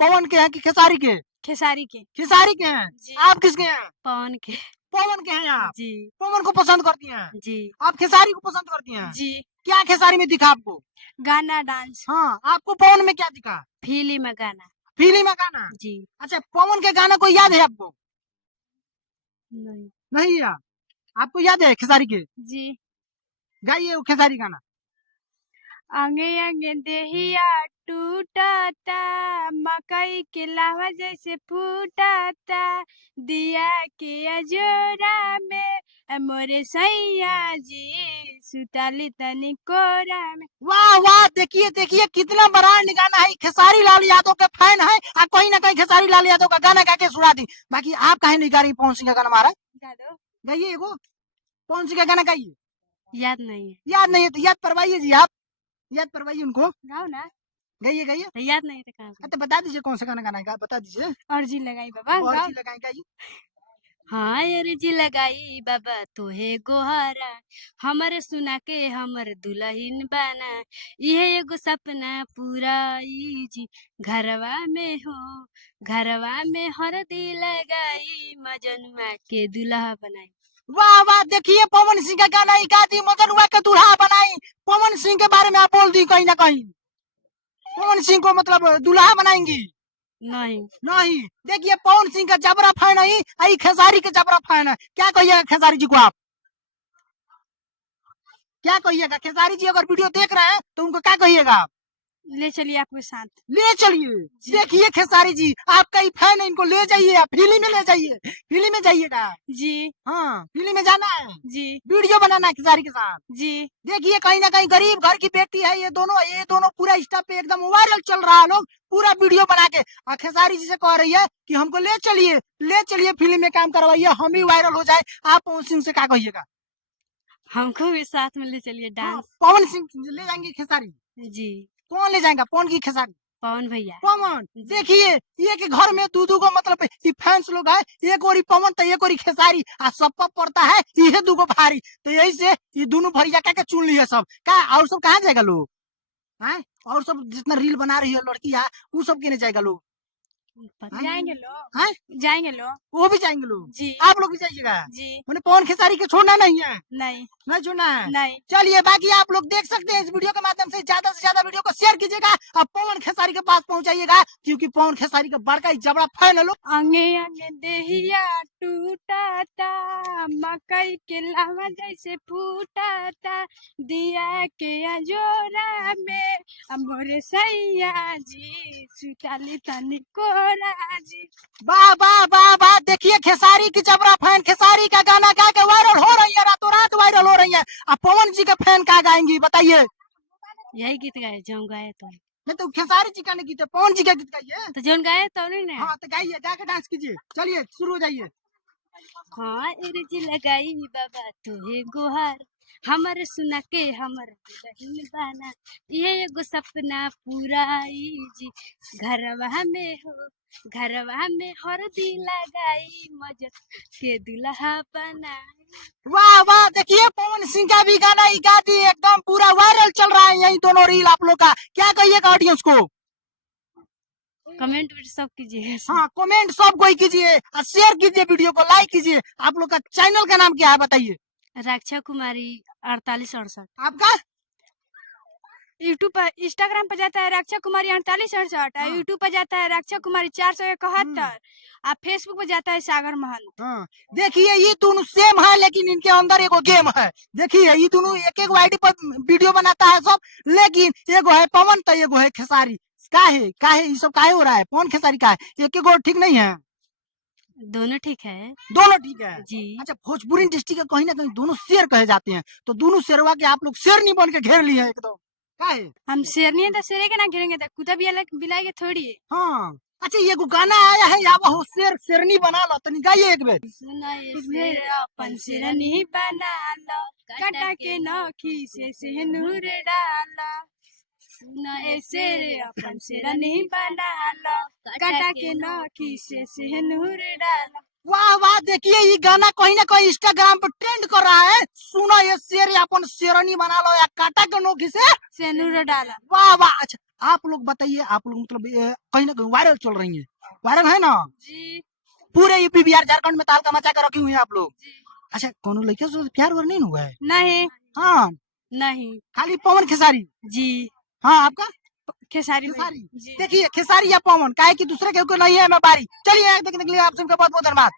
पवन के हैं कि खेसारी के? खेसारी के। खेसारी के हैं। जी। आप किसके हैं? पवन के। पवन के हैं आप? जी। पवन को पसंद करती हैं? जी। आप खेसारी को पसंद करती हैं? जी। क्या खेसारी में दिखा आपको? गाना, डांस। हाँ, आपको पवन में क्या दिखा? फिल्म में गाना। फिल्म में गाना? जी। अच्छा, पवन के गाना कोई याद है आपको? नहीं। नहीं यार, आपको याद है खेसारी के? जी। गाइए वो खेसारी गाना। अंगे अंगे देहिया टूटाता, मकई के लावा जैसे फूटाता, दिया के अजोरा में मोरे सैया जी सुताली तनी कोरा में। वाह वाह, देखिए देखिए कितना ब्रांड गाना है। खेसारी लाल यादव के फैन है और कहीं ना कहीं खेसारी लाल यादव का गाना गा के सुना दी। बाकी आप कहीं नहीं गा रही पवन सिंह का गाना महाराज? गा दो। गाइए एगो पवन सिंह का गाना गाइए। याद नहीं है। याद नहीं है तो याद करवाइए जी, आप याद करवाइए उनको। गाओ ना। गाइए गाइए। तो याद नहीं है तो कहाँ तो बता दीजिए कौन सा गाना गाना है, बता दीजिए। अर्जी लगाई बाबा और गाओ। जी लगाए गाइए। हाँ अर्जी लगाई बाबा तोहे गोहारा, हमरे सुना के हमर दुल्हन बना, यह एगो सपना पूरा जी, घरवा में हो घरवा में हरदी लगाई, मजनुआ के दुल्हा बनाई। वाह वाह, देखिए पवन सिंह का गाना ही गा दी, मजनुआ के दूल्हा बनाई। पवन सिंह के बारे में आप बोल दी कहीं ना कहीं, पवन सिंह को मतलब दूल्हा बनाएंगी? नहीं। नहीं, देखिए पवन सिंह का जबरा फैन है, आई खेसारी के जबरा फैन है। क्या कहिएगा खेसारी जी को आप? क्या कहिएगा खेसारी जी अगर वीडियो देख रहे हैं तो उनको क्या कहिएगा आप? ले चलिए आपके साथ। ले चलिए। देखिए खेसारी जी आपका ही फैन है, इनको ले जाइए, आप फिल्म में ले जाइए, फिल्म में जाइएगा। जी। हाँ, फिल्म में जाना है, जी। वीडियो बनाना है खेसारी के साथ। जी। देखिए कहीं ना कहीं गरीब घर की बेटी है, ये दोनों पूरा इंस्टा पे एकदम वायरल चल रहा है, लोग पूरा वीडियो बना के खेसारी जी से कह रही है कि हमको ले चलिए फिल्म में काम करवाइए, हम भी वायरल हो जाए। आप पवन सिंह से क्या कहिएगा? हमको भी साथ में ले चलिए हाँ, डांस। पवन सिंह ले जाएंगे खेसारी? जी। कौन ले जाएगा, पवन की खेसारी? पवन भैया। पवन। देखिए ये कि घर में दू को मतलब फैंस लोग है, एक ओरी पवन तो एक ओरी खेसारी, आ सबको पड़ता है ये दूगो भारी, तो यही से ये दोनों भरिया क्या चुन लिए सब का। और सब कहाँ जाएगा लोग हैं? और सब जितना रील बना रही है लड़की है वो सब केने जाएगा लोग? जाएंगे लोग। हैं? जाएंगे लोग। वो भी जाएंगे लोग? जी। आप लोग भी जाइएगा? जी। मैंने पवन खेसारी के छोड़ना नहीं है? नहीं। नहीं छोड़ना है? नहीं। चलिए बाकी आप लोग देख सकते हैं इस वीडियो के माध्यम से ज्यादा वीडियो को शेयर कीजिएगा और पवन खेसारी के पास पहुंचाइएगा, क्योंकि पवन खेसारी का बड़का ही जबड़ा फैन है लोग। अंगे अंगे देहिया टूटाता, मकई के लावा जैसे फूटाता, दिया के अजोरा में मोरे सैया जी सुताली तनी कोरा जी। वाह वाह वाह वाह, देखिए खेसारी की जबरा फैन खेसारी का गाना गा के वायरल हो रही है, रातों रात वायरल हो रही है। अब पवन जी के फैन क्या गाएंगी बताइए? यही गीत गाए जो गाए तो। नहीं तो खेसारी जी का नहीं गीत है, पवन जी का गीत गाइए। तो जो गाए तो नहीं ना। हाँ तो गाइए, गा के डांस कीजिए, चलिए शुरू हो जाइए। हाँ अर्जी लगाई बाबा तोहे गोहार, हमर सुना के हमर दुल्हन बना, ये एगो सपना पूरा जी, घरवा में हो घरवा में हरदी लगाई, मजन के दुल्हा बना। वाह वाह, देखिए पवन सिंह का भी गाना ही गा दी, एकदम पूरा वायरल चल रहा है यही दोनों रील आप लोग का। क्या कहिएगा ऑडियंस को? कमेंट सब कीजिए। हाँ कमेंट सब कोई कीजिए और शेयर कीजिए, वीडियो को लाइक कीजिए। आप लोग का चैनल का नाम क्या है बताइए? रक्षा कुमारी 4868। आपका यूट्यूब पर इंस्टाग्राम पर जाता है रक्षा कुमारी 4868, हाँ। यूट्यूब पर जाता है रक्षा कुमारी 471, और फेसबुक पर जाता है सागर महंत। हाँ, देखिए ये दोनों सेम है लेकिन इनके अंदर एगो गेम है। देखिए ये दोनों एक एक आईडी पर वीडियो बनाता है सब, लेकिन एगो है पवन तो एगो है खेसारी। काहे ये सब काहे हो रहा है? पवन खेसारी का है एक एगो ठीक नहीं है? दोनों ठीक है। दोनों ठीक है जी। अच्छा, भोजपुरी इंडस्ट्री के कहीं ना कहीं दोनों शेर कहे जाते हैं, तो दोनों शेरवा के आप लोग शेर नहीं बन के घेर लिए एकदम, काहे? हम शेर नहीं है तो शेर के ना घेरेंगे तो कुत्ता भी अलग बिलाएंगे थोड़ी। हाँ अच्छा, ये गाना आया है या वो शेर शेरनी बना लो, तो गाइए एक बेर। सुना ये शेर अपन शेरनी बना लो, काटा के नौखी से सिंदूर डाला, सुना ये शेर अपन शेरनी बना लो, काटा के नौखी से सिंदूर डाला। वाह वाह, देखिए ये गाना कहीं ना कहीं इंस्टाग्राम पर ट्रेंड कर रहा है। सुनो ये शेर अपन शेरनी बना लो या काटा के नोकी से सिंदूर डाला। वाह वाह। अच्छा आप लोग बताइए, आप लोग मतलब कहीं ना कहीं वायरल चल रही है, वायरल है ना जी पूरे यूपी बिहार झारखंड में तालका मचा कर रखी हुई है आप लोग। जी अच्छा कौन लड़के से प्यार व्यार नहीं हुआ है? नहीं हाँ नहीं खाली पवन खेसारी। जी हाँ आपका खेसारी भाई खेसारी। जी देखिए खेसारी या पवन काहे कि दूसरे के कोई नहीं है मैं बारी। चलिए देखने के लिए आप सबका बहुत बहुत धन्यवाद।